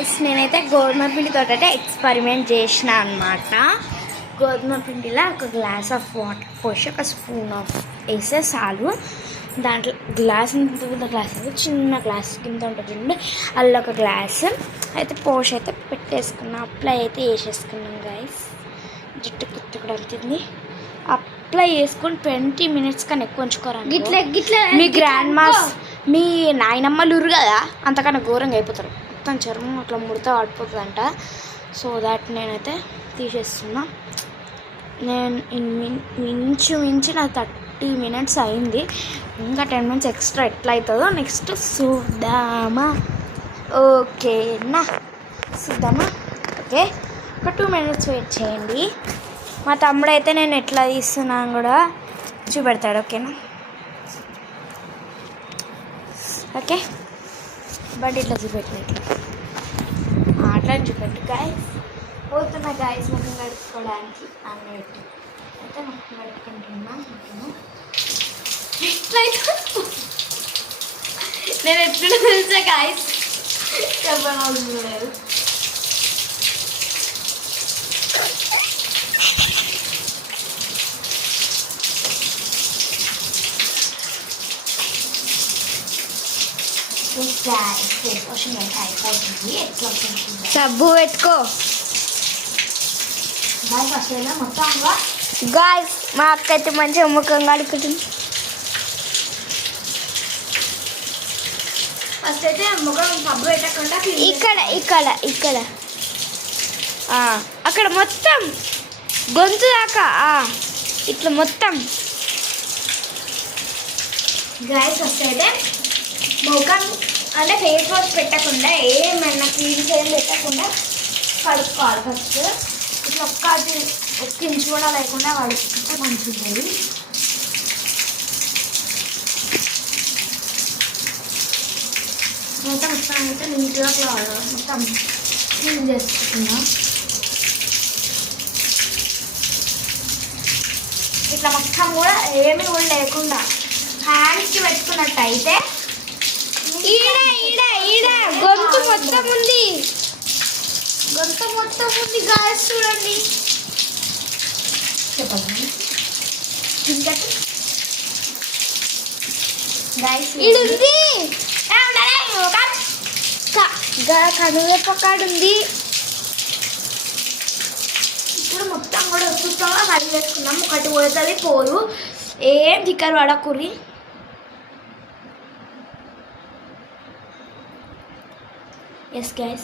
Guys నేనైతే గోధుమ పిండితో అయితే ఎక్స్పెరిమెంట్ చేసిన అనమాట. గోధుమ పిండిలో ఒక గ్లాస్ ఆఫ్ వాటర్ పోసి ఒక స్పూన్ ఆఫ్ వేస్తే చాలు. దాంట్లో గ్లాస్ ఇంత గ్లాస్ అయితే చిన్న గ్లాస్ కింద ఉంటుంది, అల్ల ఒక గ్లాస్ అయితే పోసి అయితే పెట్టేసుకున్నాం. అప్లై అయితే వేసేసుకున్నాం గైస్. జుట్టు కుత్తు కూడా అవుతుంది. అప్లై చేసుకొని 20 minutes కన్నా ఎక్కువ ఉంచుకోరండి. మీ గ్రాండ్ మాస్ మీ నాయనమ్మలు ఉరు కదా అంతకన్నా ఘోరంగా అయిపోతారు. మొత్తం చర్మం అట్లా ముడత పడిపోతుందంట. సో దాట్ నేనైతే తీసేస్తున్నా. నేను మించి నా 30 minutes అయింది. ఇంకా 10 minutes ఎక్స్ట్రా ఎట్లా అవుతుందో నెక్స్ట్ చూద్దామా. ఓకేనా, చూద్దామా. ఓకే, ఒక 2 minutes వెయిట్ చేయండి. మా తమ్ముడు అయితే నేను ఎట్లా తీస్తున్నాను కూడా చూపెడతాడు. ఓకేనా, ఓకే. బట్ ఇట్లా చూపెట్టు, ఇట్లా అట్లా చూపెట్టు గాయస్. పోతున్నా గాయస్ ముఖం కడుక్కోవడానికి అన్నట్టు అయితే ముఖం కడుక్కుంటున్నా. ఎట్లయితే నేను ఎట్లా తెలుసా గాయస్, చెప్పను అవసరం లేదు. సబ్బు పెట్టుకో గాయస్. మా అక్క అయితే మంచిగా ముఖం కడుక్కుంటుంది. ఫస్ట్ అయితే ముఖం సబ్బు పెట్టకుండా ఇక్కడ ఇక్కడ ఇక్కడ అక్కడ మొత్తం గొంతు దాకా ఇట్లా మొత్తం గాయస్. ఫస్ట్ అయితే ముఖం అంటే ఫేస్ వాష్ పెట్టకుండా ఏమైనా క్రీమ్స్ ఏం పెట్టకుండా కడుక్కోవాలి. ఫస్ట్ ఇట్లా ఒక్క ఇంచు కూడా లేకుండా కడుక్కుంటే మంచిగా ఉంటుంది. మొత్తం అయితే నీట్గా మొత్తం క్లీన్ చేసుకుంటున్నా. ఇట్లా మొత్తం కూడా ఏమి కూడా లేకుండా హ్యాండ్స్కి పెట్టుకున్నట్టు అయితే గొంతు మొత్తం ఉంది, గొంతు మొత్తం ఉంది గాయస్. చూడండి చెప్పండి కనువేపకాడు. ఇప్పుడు మొత్తం కూడా ఉత్తుగా కడిగి వేసుకున్నాం. ఒకటి పోతుంది పోరు, ఏం దిక్కరు పడకూరి. Yes guys.